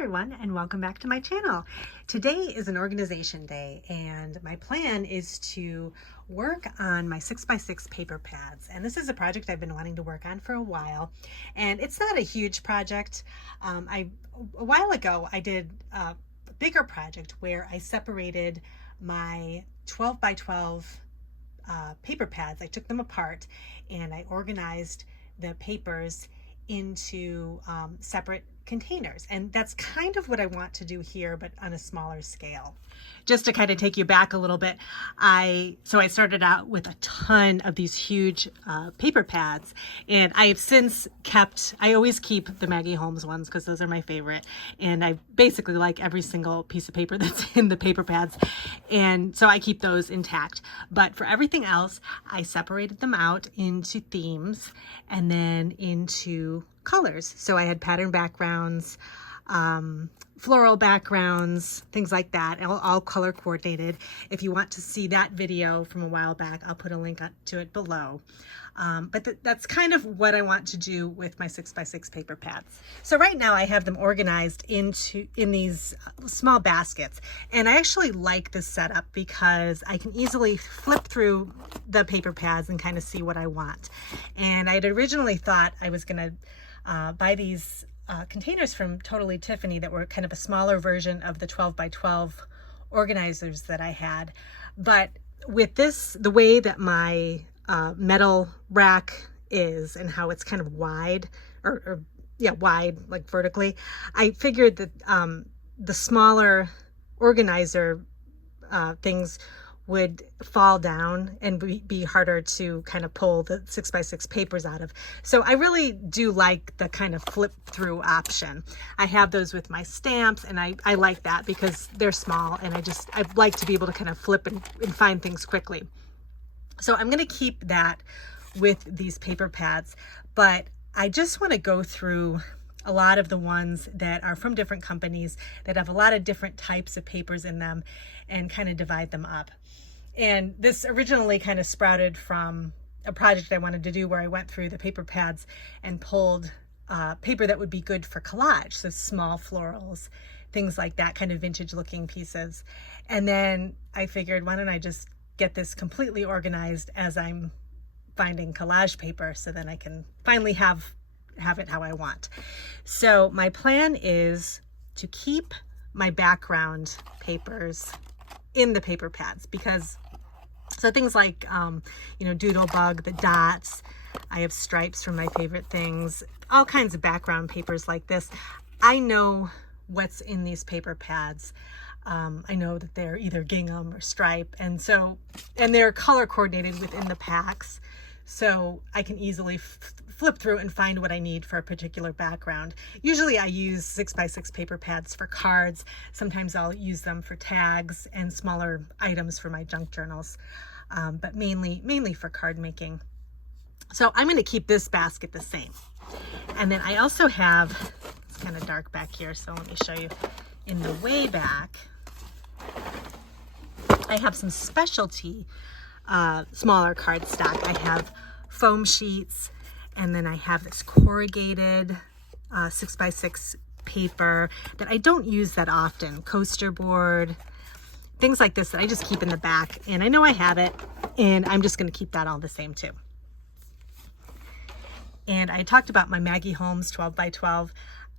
everyone, and welcome back to my channel. Today is an organization day, and my plan is to work on my 6x6 paper pads. And this is a project I've been wanting to work on for a while, and it's not a huge project. A while ago I did a bigger project where I separated my 12 by 12 paper pads. I took them apart and I organized the papers into separate containers, and that's kind of what I want to do here, but on a smaller scale. Just to kind of take you back a little bit, I started out with a ton of these huge paper pads, and I have since I always keep the Maggie Holmes ones because those are my favorite, and I basically like every single piece of paper that's in the paper pads, and so I keep those intact. But for everything else, I separated them out into themes and then into colors. So I had pattern backgrounds, floral backgrounds, things like that, all color coordinated. If you want to see that video from a while back, I'll put a link to it below. But that's kind of what I want to do with my 6x6 paper pads. So right now I have them organized in these small baskets, and I actually like this setup because I can easily flip through the paper pads and kind of see what I want. And I had originally thought I was going to buy these containers from Totally Tiffany that were kind of a smaller version of the 12 by 12 organizers that I had. But with this, the way that my metal rack is and how it's kind of wide, wide, like vertically, I figured that the smaller organizer things would fall down and be harder to kind of pull the 6x6 papers out of. So I really do like the kind of flip through option. I have those with my stamps, and I like that because they're small, and I like to be able to kind of flip and find things quickly. So I'm going to keep that with these paper pads, but I just want to go through a lot of the ones that are from different companies that have a lot of different types of papers in them and kind of divide them up. And this originally kind of sprouted from a project I wanted to do where I went through the paper pads and pulled paper that would be good for collage, so small florals, things like that, kind of vintage looking pieces. And then I figured, why don't I just get this completely organized as I'm finding collage paper, so then I can finally have it how I want. So my plan is to keep my background papers in the paper pads, because so things like Doodlebug, the dots, I have stripes from my favorite things, all kinds of background papers like this. I know what's in these paper pads. I know that they're either gingham or stripe, and they're color coordinated within the packs, so I can easily flip through and find what I need for a particular background. Usually I use 6x6 paper pads for cards. Sometimes I'll use them for tags and smaller items for my junk journals, but mainly for card making. So I'm going to keep this basket the same. And then I also have, it's kind of dark back here, so let me show you. In the way back, I have some specialty smaller cardstock. I have foam sheets, and then I have this corrugated 6x6 paper that I don't use that often, coaster board, things like this that I just keep in the back, and I know I have it, and I'm just going to keep that all the same too. And I talked about my Maggie Holmes 12 by 12.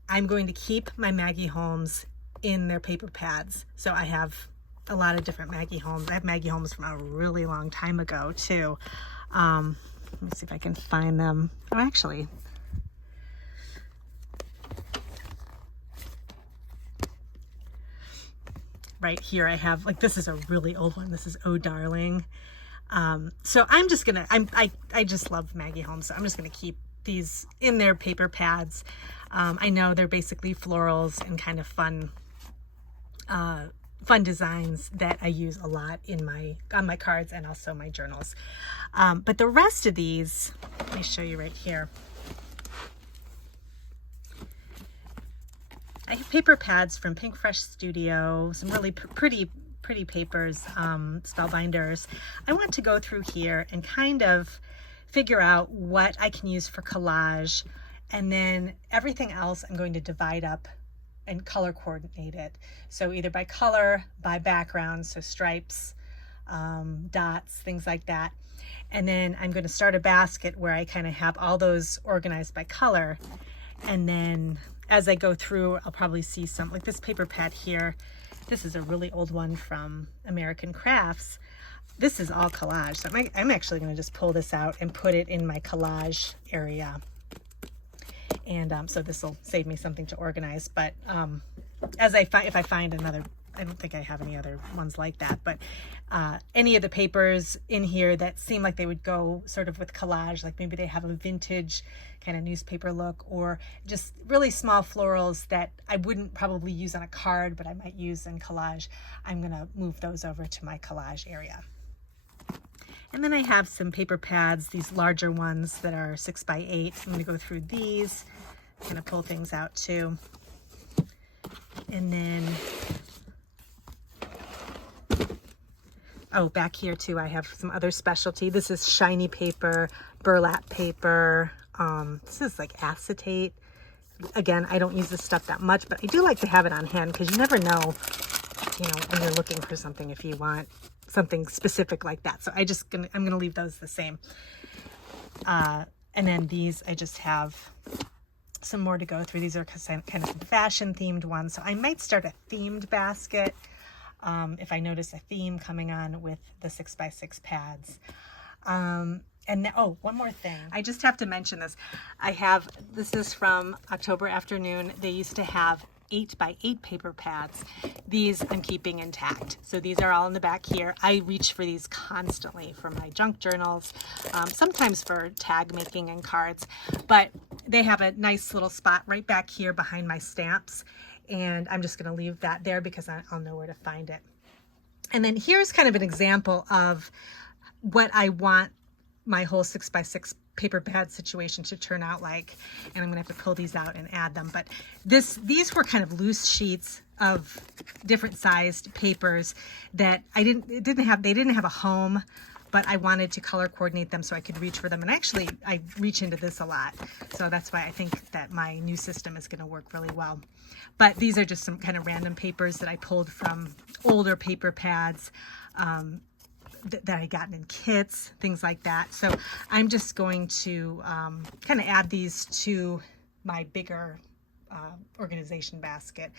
I'm going to keep my Maggie Holmes in their paper pads. So I have a lot of different Maggie Holmes. I have Maggie Holmes from a really long time ago too. Let me see if I can find them. Oh, actually, right here I have, like, this is a really old one. This is Oh Darling. So I'm just gonna, I just love Maggie Holmes, so I'm just gonna keep these in their paper pads. I know they're basically florals and kind of fun designs that I use a lot on my cards and also my journals. But the rest of these, let me show you right here. I have paper pads from Pink Fresh Studio, some really pretty papers, spellbinders. I want to go through here and kind of figure out what I can use for collage, and then everything else I'm going to divide up and color coordinate it. So either by color, by background, so stripes, dots, things like that. And then I'm going to start a basket where I kind of have all those organized by color. And then as I go through, I'll probably see some, like this paper pad here. This is a really old one from American Crafts. This is all collage. So I'm actually going to just pull this out and put it in my collage area. And so this will save me something to organize. But if I find another, I don't think I have any other ones like that, but any of the papers in here that seem like they would go sort of with collage, like maybe they have a vintage kind of newspaper look, or just really small florals that I wouldn't probably use on a card, but I might use in collage, I'm going to move those over to my collage area. And then I have some paper pads, these larger ones that are 6 by 8. I'm going to go through these, I'm going to pull things out too. And then, oh, back here too, I have some other specialty. This is shiny paper, burlap paper. This is like acetate. Again, I don't use this stuff that much, but I do like to have it on hand because you never know, when you're looking for something, if you want something specific like that. So I'm gonna leave those the same. And then these, I just have some more to go through. These are kind of fashion themed ones. So I might start a themed basket if I notice a theme coming on with the 6 by 6 pads. And oh, one more thing. I just have to mention this. This is from October Afternoon. They used to have 8 by 8 paper pads. These I'm keeping intact. So these are all in the back here. I reach for these constantly for my junk journals, sometimes for tag making and cards, but they have a nice little spot right back here behind my stamps. And I'm just gonna leave that there because I'll know where to find it. And then here's kind of an example of what I want my whole 6 by 6 paper pad situation to turn out like, and I'm gonna have to pull these out and add them. But these were kind of loose sheets of different sized papers that they didn't have a home, but I wanted to color coordinate them so I could reach for them. And actually, I reach into this a lot. So that's why I think that my new system is gonna work really well. But these are just some kind of random papers that I pulled from older paper pads, that I gotten in kits, things like that. So I'm just going to kind of add these to my bigger organization basket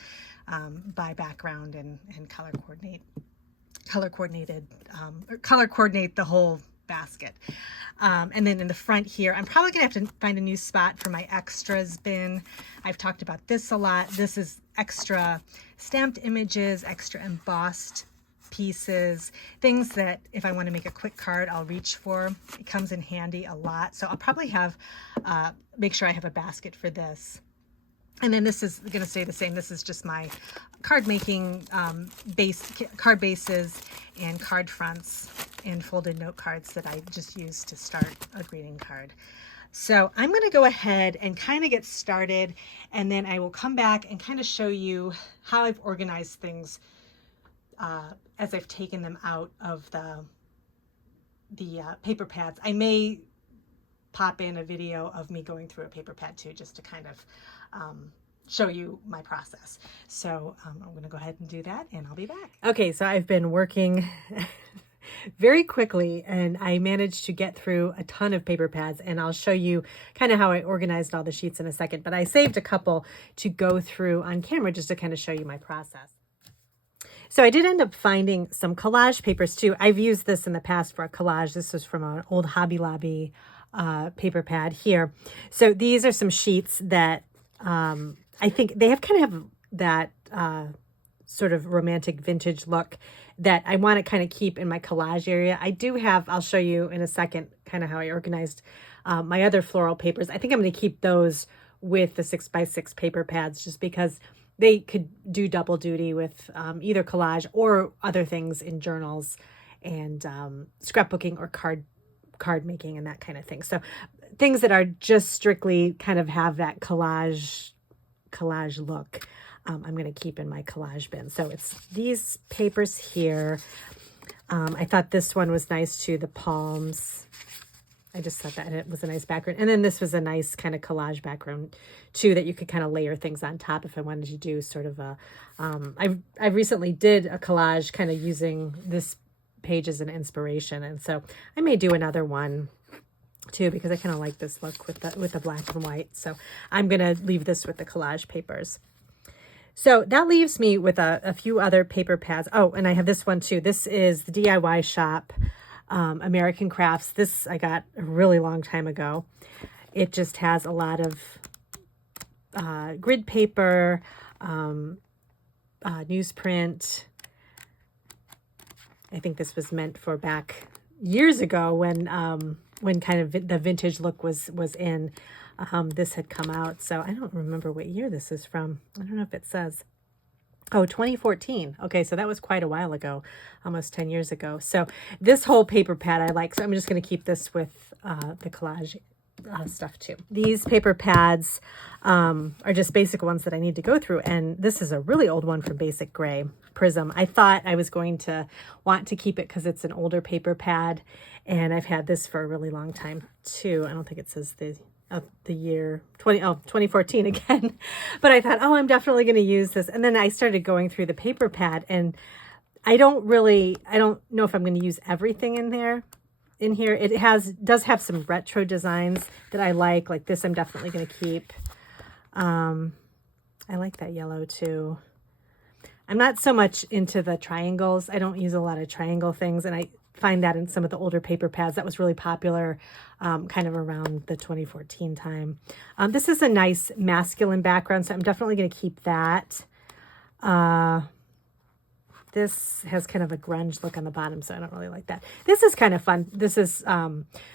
by background and color coordinate the whole basket. And then in the front here, I'm probably gonna have to find a new spot for my extras bin. I've talked about this a lot. This is extra stamped images, extra embossed pieces, things that if I want to make a quick card, I'll reach for. It comes in handy a lot. So I'll probably have, make sure I have a basket for this. And then this is going to stay the same. This is just my card making card bases and card fronts and folded note cards that I just use to start a greeting card. So I'm going to go ahead and kind of get started, and then I will come back and kind of show you how I've organized things as I've taken them out of the paper pads. I may pop in a video of me going through a paper pad too, just to kind of show you my process. So I'm going to go ahead and do that, and I'll be back. Okay, so I've been working very quickly, and I managed to get through a ton of paper pads, and I'll show you kind of how I organized all the sheets in a second, but I saved a couple to go through on camera just to kind of show you my process. So I did end up finding some collage papers too. I've used this in the past for a collage. This was from an old Hobby Lobby paper pad here. So these are some sheets that I think they have kind of that sort of romantic vintage look that I want to kind of keep in my collage area. I do have, I'll show you in a second, kind of how I organized my other floral papers. I think I'm going to keep those with the 6 by 6 paper pads just because they could do double duty with either collage or other things in journals and scrapbooking or card making and that kind of thing. So things that are just strictly kind of have that collage look, I'm going to keep in my collage bin. So it's these papers here. I thought this one was nice too, the palms. I just thought that it was a nice background. And then this was a nice kind of collage background too, that you could kind of layer things on top if I wanted to do sort of a, I recently did a collage kind of using this page as an inspiration. And so I may do another one too, because I kind of like this look with the black and white. So I'm going to leave this with the collage papers. So that leaves me with a few other paper pads. Oh, and I have this one too. This is the DIY shop. American Crafts. This I got a really long time ago. It just has a lot of grid paper, newsprint. I think this was meant for back years ago when kind of the vintage look was in. This had come out, so I don't remember what year this is from. I don't know if it says. Oh, 2014. Okay, so that was quite a while ago, almost 10 years ago. So this whole paper pad I like, so I'm just going to keep this with the collage stuff too. These paper pads are just basic ones that I need to go through, and this is a really old one from Basic Gray Prism. I thought I was going to want to keep it because it's an older paper pad, and I've had this for a really long time too. I don't think it says the year 2014 again, but I thought, oh, I'm definitely going to use this. And then I started going through the paper pad, and I don't know if I'm going to use everything in here. It does have some retro designs that I like this I'm definitely going to keep. I like that yellow too. I'm not so much into the triangles. I don't use a lot of triangle things, and I find that in some of the older paper pads. That was really popular kind of around the 2014 time. This is a nice masculine background, so I'm definitely going to keep that. This has kind of a grunge look on the bottom, so I don't really like that. This is kind of fun. This is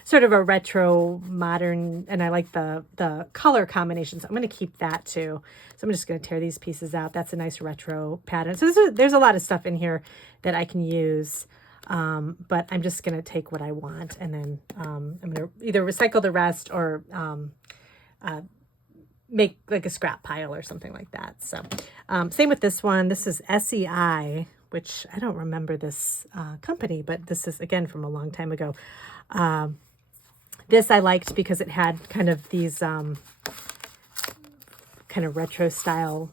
sort of a retro modern, and I like the color combinations. I'm going to keep that too. So I'm just going to tear these pieces out. That's a nice retro pattern. So there's a lot of stuff in here that I can use. But I'm just going to take what I want, and then I'm going to either recycle the rest or make like a scrap pile or something like that. So same with this one. This is SEI, which I don't remember this company, but this is, again, from a long time ago. This I liked because it had kind of these kind of retro style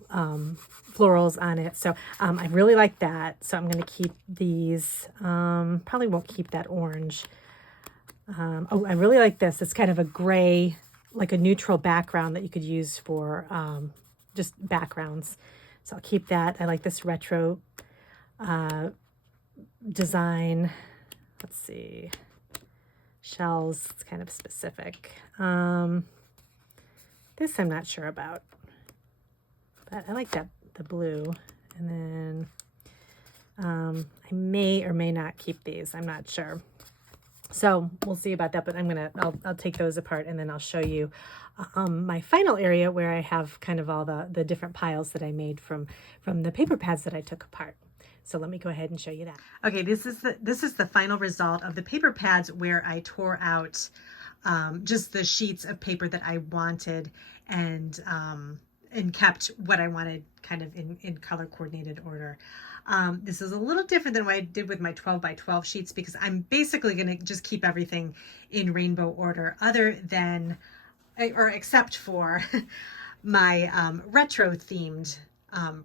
florals on it. So I really like that. So I'm going to keep these. Probably won't keep that orange. Oh, I really like this. It's kind of a gray, like a neutral background that you could use for just backgrounds. So I'll keep that. I like this retro design. Let's see. Shells, it's kind of specific. This I'm not sure about. But I like that, the blue. And then I may or may not keep these. I'm not sure. So we'll see about that, but I'll take those apart, and then I'll show you my final area where I have kind of all the different piles that I made from the paper pads that I took apart. So let me go ahead and show you that. Okay, this is the final result of the paper pads where I tore out just the sheets of paper that I wanted and kept what I wanted kind of in color coordinated order. This is a little different than what I did with my 12 by 12 sheets, because I'm basically going to just keep everything in rainbow order, other than, or except for my retro themed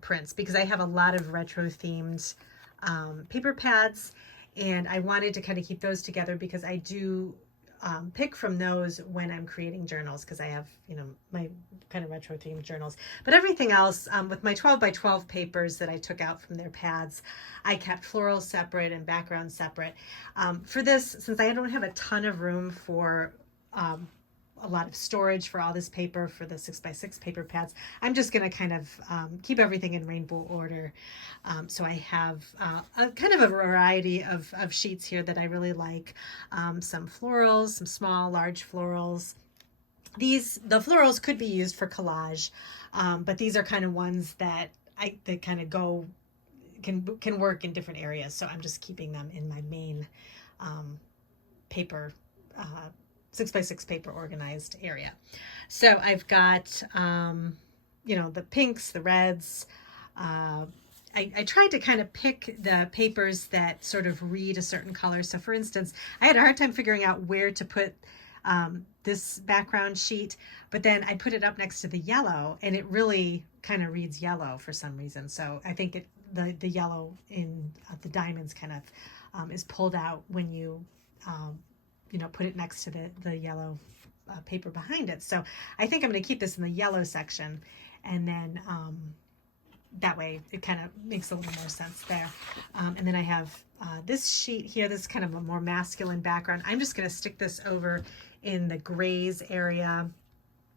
prints, because I have a lot of retro themed paper pads, and I wanted to kind of keep those together because I do pick from those when I'm creating journals, because I have, my kind of retro themed journals. But everything else, with my 12 by 12 papers that I took out from their pads, I kept florals separate and backgrounds separate. For this, since I don't have a ton of room for a lot of storage for all this paper for the 6x6 paper pads, I'm just going to kind of keep everything in rainbow order. So I have a kind of a variety of sheets here that I really like. Some florals, some small, large florals. The florals could be used for collage, but these are kind of ones that kind of can work in different areas. So I'm just keeping them in my main paper 6x6 paper organized area. So I've got, the pinks, the reds. I tried to kind of pick the papers that sort of read a certain color. So for instance, I had a hard time figuring out where to put this background sheet, but then I put it up next to the yellow, and it really kind of reads yellow for some reason. So I think the yellow in the diamonds kind of is pulled out when you put it next to the yellow paper behind it. So I think I'm going to keep this in the yellow section, and then that way it kind of makes a little more sense there. And then I have this sheet here. This is kind of a more masculine background. I'm just going to stick this over in the grays area.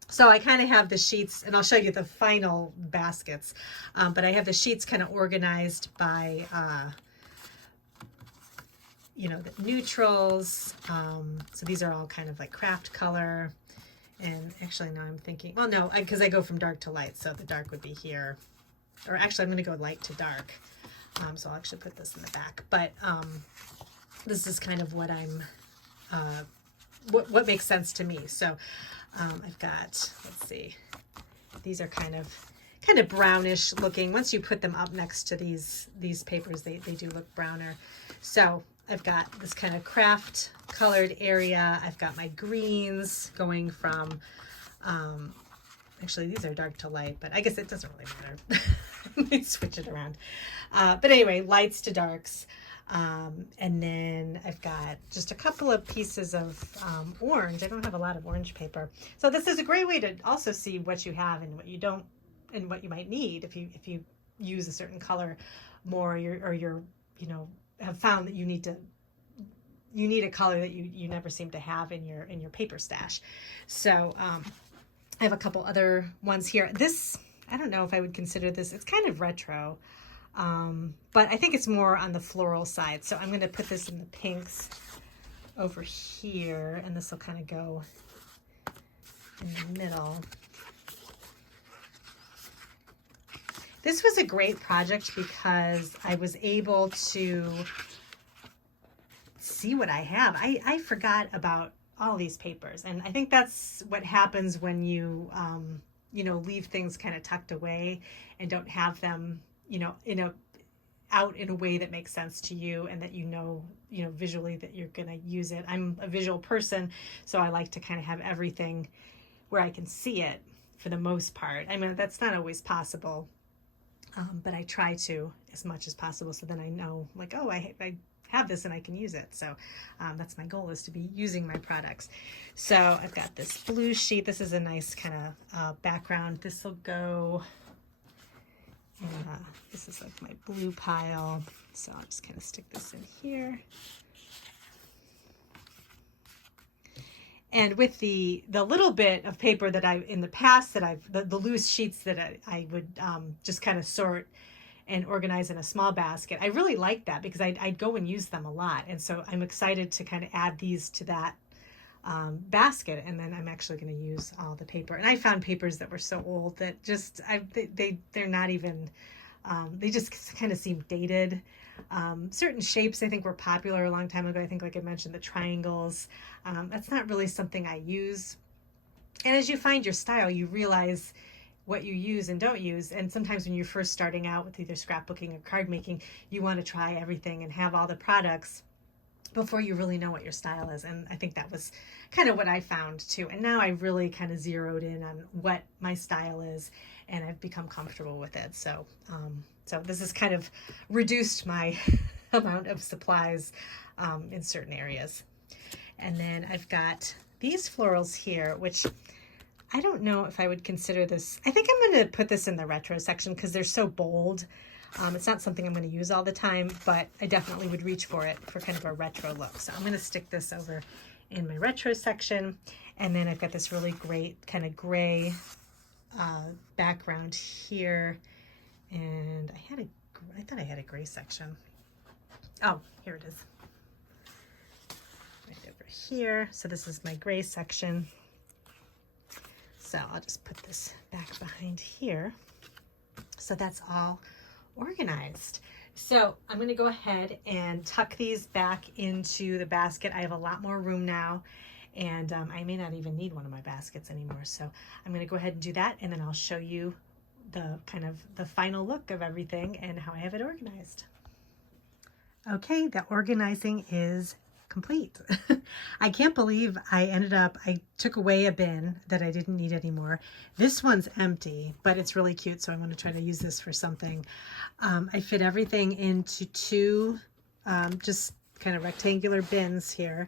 So I kind of have the sheets, and I'll show you the final baskets, but I have the sheets kind of organized by the neutrals. So these are all kind of like craft color. And actually now I'm thinking, well, no, because I go from dark to light. So the dark would be here. Or actually I'm going to go light to dark. So I'll actually put this in the back. But this is kind of what I'm, what makes sense to me. So I've got, let's see, these are kind of brownish looking. Once you put them up next to these papers, they do look browner. So I've got this kind of craft colored area. I've got my greens going from, actually these are dark to light, but I guess it doesn't really matter. Let me switch it around. But anyway, lights to darks. And then I've got just a couple of pieces of orange. I don't have a lot of orange paper. So this is a great way to also see what you have and what you don't, and what you might need if you use a certain color more, or you're have found that you need a color that you never seem to have in your paper stash. So I have a couple other ones here. This, I don't know if I would consider this, it's kind of retro, but I think it's more on the floral side. So I'm going to put this in the pinks over here, and this will kind of go in the middle. This was a great project because I was able to see what I have. I forgot about all these papers, and I think that's what happens when you leave things kind of tucked away and don't have them out in a way that makes sense to you, and that visually that you're going to use it. I'm a visual person, so I like to kind of have everything where I can see it for the most part. I mean, that's not always possible. But I try to as much as possible, so then I know, like, oh, I have this and I can use it. So that's my goal, is to be using my products. So I've got this blue sheet. This is a nice kind of background. This will go, this is like my blue pile. So I'll just kind of stick this in here. And with the little bit of paper that in the past that the loose sheets that I would just kind of sort and organize in a small basket, I really like that because I'd go and use them a lot. And so I'm excited to kind of add these to that basket. And then I'm actually going to use all the paper. And I found papers that were so old that just, they're not even, they just kind of seem dated. Certain shapes I think were popular a long time ago. I think, like I mentioned, the triangles. That's not really something I use. And as you find your style, you realize what you use and don't use. And sometimes when you're first starting out with either scrapbooking or card making, you want to try everything and have all the products before you really know what your style is. And I think that was kind of what I found too. And now I really kind of zeroed in on what my style is, and I've become comfortable with it. So, so this has kind of reduced my amount of supplies in certain areas. And then I've got these florals here, which I don't know if I would consider this. I think I'm going to put this in the retro section because they're so bold. It's not something I'm going to use all the time, but I definitely would reach for it for kind of a retro look. So I'm going to stick this over in my retro section. And then I've got this really great kind of gray background here. And I thought I had a gray section. Oh, here it is. Right over here. So this is my gray section. So I'll just put this back behind here. So that's all organized. So I'm going to go ahead and tuck these back into the basket. I have a lot more room now, and I may not even need one of my baskets anymore. So I'm going to go ahead and do that, and then I'll show you the kind of the final look of everything and how I have it organized. Okay, the organizing is complete. I can't believe I took away a bin that I didn't need anymore. This one's empty, but it's really cute, so I want to try to use this for something. I fit everything into two just kind of rectangular bins here.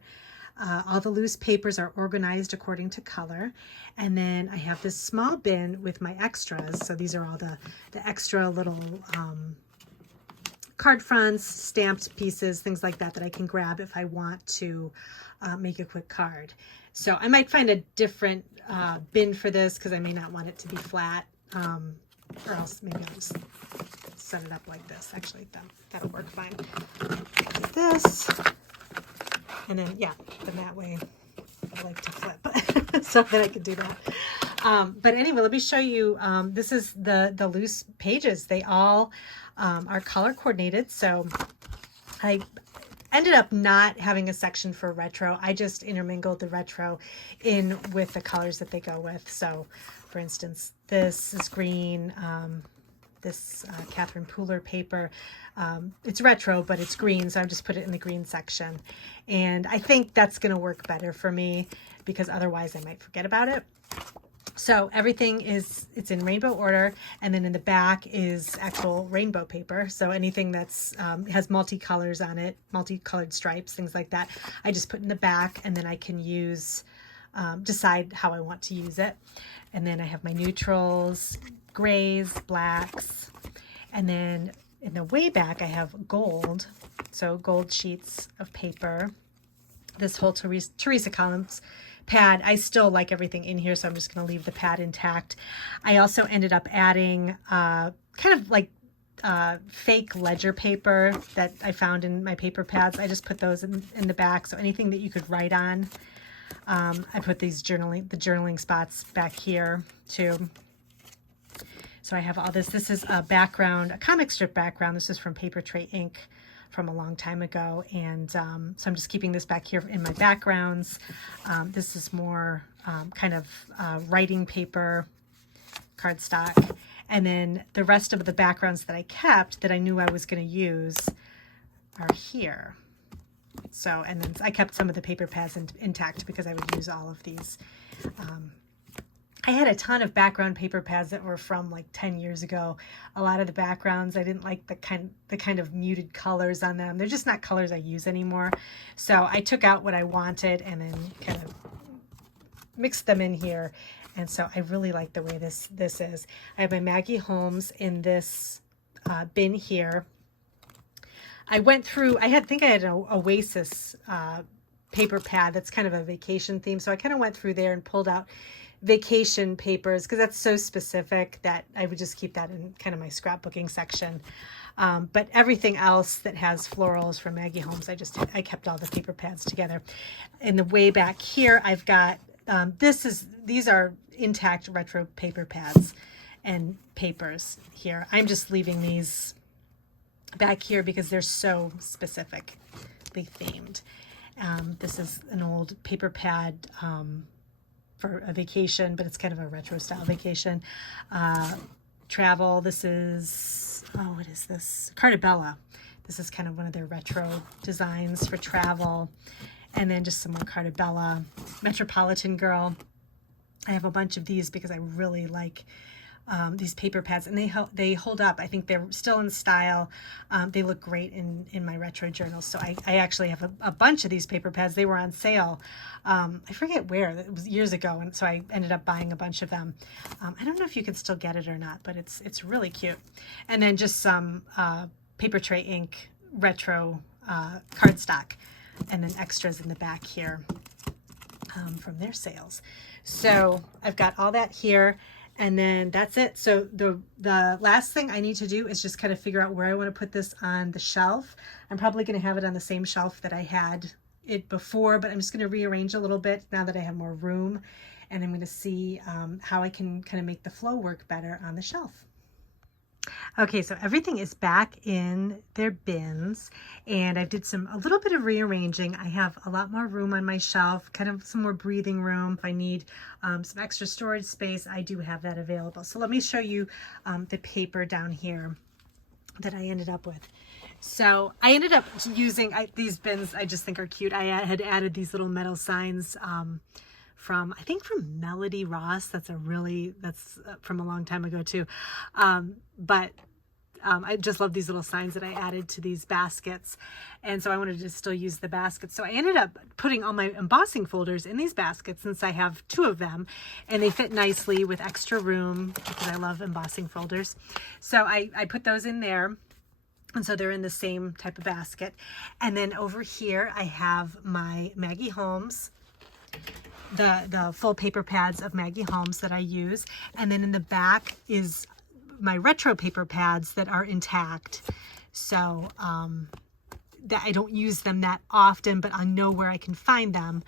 All the loose papers are organized according to color. And then I have this small bin with my extras. So these are all the extra little card fronts, stamped pieces, things like that I can grab if I want to make a quick card. So I might find a different bin for this because I may not want it to be flat, or else maybe I'll just set it up like this. Actually, that'll work fine. Like this. And then, yeah, then that way I like to flip so that I can do that. But anyway, let me show you. This is the loose pages. They all are color coordinated. So I ended up not having a section for retro. I just intermingled the retro in with the colors that they go with. So for instance, this is green. This Catherine Pooler paper. It's retro, but it's green, so I just put it in the green section. And I think that's going to work better for me because otherwise I might forget about it. So everything it's in rainbow order, and then in the back is actual rainbow paper. So anything that's has multicolors on it, multicolored stripes, things like that, I just put in the back, and then I can decide how I want to use it. And then I have my neutrals, grays, blacks, and then in the way back I have gold, so gold sheets of paper. This whole Teresa Columns pad, I still like everything in here, so I'm just going to leave the pad intact. I also ended up adding kind of like fake ledger paper that I found in my paper pads. I just put those in the back, so anything that you could write on. I put the journaling spots back here too. So I have all this. This is a background, a comic strip background. This is from Paper Tray Ink from a long time ago. And so I'm just keeping this back here in my backgrounds. This is more kind of writing paper, cardstock. And then the rest of the backgrounds that I kept that I knew I was going to use are here. So, and then I kept some of the paper pads intact because I would use all of these. I had a ton of background paper pads that were from like 10 years ago. A lot of the backgrounds, I didn't like the kind of muted colors on them. They're just not colors I use anymore. So I took out what I wanted and then kind of mixed them in here. And so I really like the way this is. I have my Maggie Holmes in this bin here. I went through, I think I had an Oasis paper pad that's kind of a vacation theme. So I kind of went through there and pulled out vacation papers because that's so specific that I would just keep that in kind of my scrapbooking section. But everything else that has florals from Maggie Holmes, I kept all the paper pads together. In the way back here, I've got, these are intact retro paper pads and papers here. I'm just leaving these back here because they're so specifically themed. This is an old paper pad for a vacation, but it's kind of a retro style vacation. Travel, this is, what is this? Cartabella. This is kind of one of their retro designs for travel. And then just some more Cartabella. Metropolitan Girl. I have a bunch of these because I really like these paper pads, and they hold up. I think they're still in style. They look great in my retro journals. So I actually have a bunch of these paper pads. They were on sale. I forget where. It was years ago, and so I ended up buying a bunch of them. I don't know if you can still get it or not, but it's really cute. And then just some Paper Tray Ink retro cardstock, and then extras in the back here from their sales. So I've got all that here. And then that's it. So the last thing I need to do is just kind of figure out where I want to put this on the shelf. I'm probably going to have it on the same shelf that I had it before, but I'm just going to rearrange a little bit now that I have more room. And I'm going to see how I can kind of make the flow work better on the shelf. Okay, so everything is back in their bins, and I did a little bit of rearranging. I have a lot more room on my shelf, kind of some more breathing room. If I need some extra storage space, I do have that available. So let me show you the paper down here. that I ended up with. So I ended up using these bins. I just think are cute. I had added these little metal signs from, I think from Melody Ross. That's from a long time ago too. But I just love these little signs that I added to these baskets. And so I wanted to still use the baskets. So I ended up putting all my embossing folders in these baskets, since I have 2 of them, and they fit nicely with extra room because I love embossing folders. So I put those in there. And so they're in the same type of basket. And then over here, I have my Maggie Holmes, the full paper pads of Maggie Holmes that I use. And then in the back is my retro paper pads that are intact. So that I don't use them that often, but I know where I can find them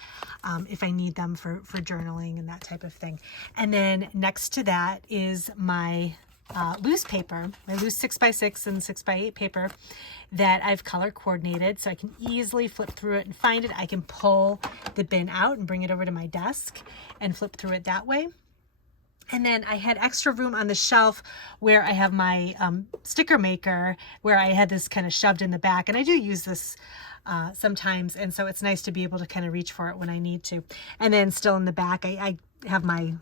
if I need them for journaling and that type of thing. And then next to that is my loose paper, my loose 6x6 and 6x8 paper that I've color coordinated, so I can easily flip through it and find it. I can pull the bin out and bring it over to my desk and flip through it that way. And then I had extra room on the shelf where I have my sticker maker, where I had this kind of shoved in the back. And I do use this sometimes. And so it's nice to be able to kind of reach for it when I need to. And then still in the back, I have my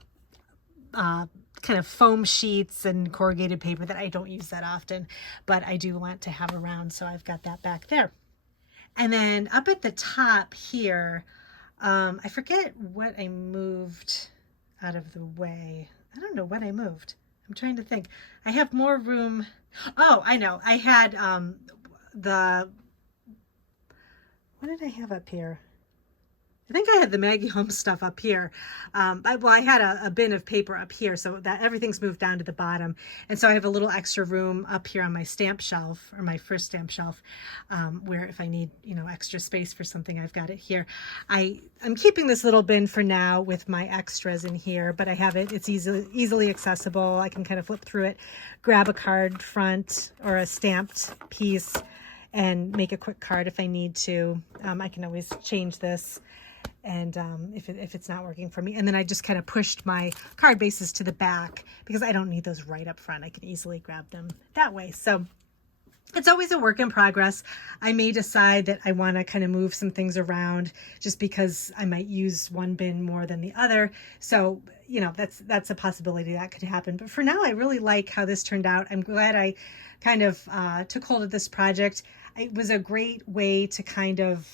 kind of foam sheets and corrugated paper that I don't use that often, but I do want to have around. So I've got that back there. And then up at the top here, I forget what I moved out of the way. I don't know what I moved. I'm trying to think. I have more room. Oh, I know. I had what did I have up here? I think I had the Maggie Holmes stuff up here. I had a bin of paper up here, so that everything's moved down to the bottom. And so I have a little extra room up here on my stamp shelf, or my first stamp shelf, where if I need, extra space for something, I've got it here. I'm keeping this little bin for now with my extras in here, but I have it. It's easily accessible. I can kind of flip through it, grab a card front or a stamped piece, and make a quick card if I need to. I can always change this. And if it's not working for me. And then I just kind of pushed my card bases to the back because I don't need those right up front. I can easily grab them that way. So it's always a work in progress. I may decide that I want to kind of move some things around just because I might use one bin more than the other. So, that's a possibility that could happen. But for now, I really like how this turned out. I'm glad I kind of took hold of this project. It was a great way to kind of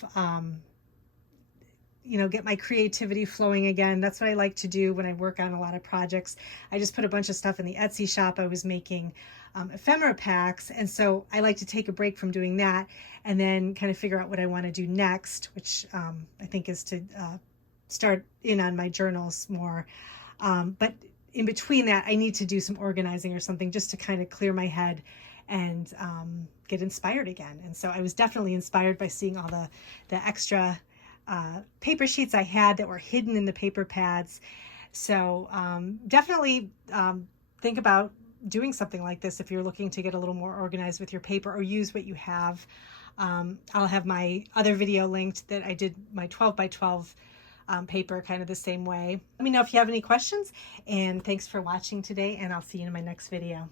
get my creativity flowing again. That's what I like to do when I work on a lot of projects. I just put a bunch of stuff in the Etsy shop. I was making ephemera packs. And so I like to take a break from doing that and then kind of figure out what I want to do next, which I think is to start in on my journals more. But in between that, I need to do some organizing or something just to kind of clear my head and get inspired again. And so I was definitely inspired by seeing all the extra paper sheets I had that were hidden in the paper pads. So definitely think about doing something like this if you're looking to get a little more organized with your paper or use what you have. I'll have my other video linked that I did my 12 by 12 paper kind of the same way. Let me know if you have any questions, and thanks for watching today, and I'll see you in my next video.